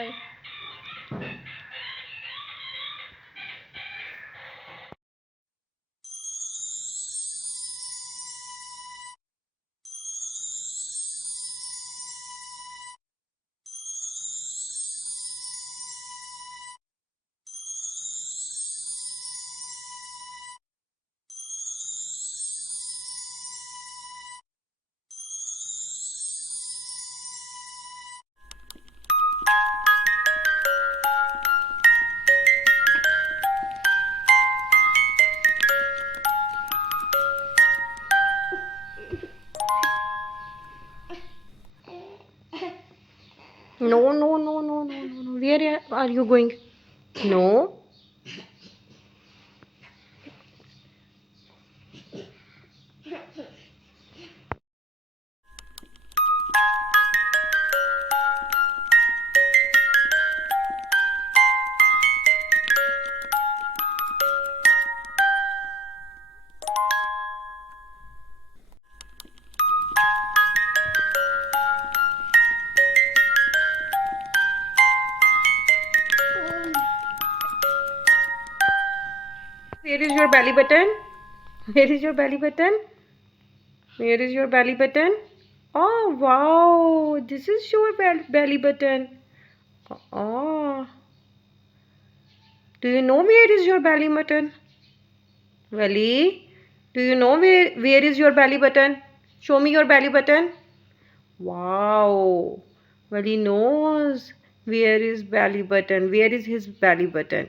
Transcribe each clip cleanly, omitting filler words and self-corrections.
Bye. No, no, no, no, no, no, no. Where are you going? No. Where is your belly button? Where is your belly button? Where is your belly button? Oh, wow. This is your belly button. Oh. Do you know where is your belly button? Vali, do you know where is your belly button? Show me your belly button. Wow. Vali knows where is belly button. Where is his belly button?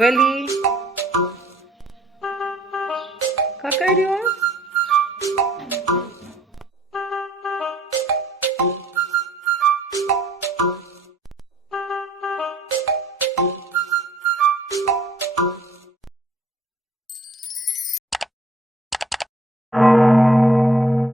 Vali.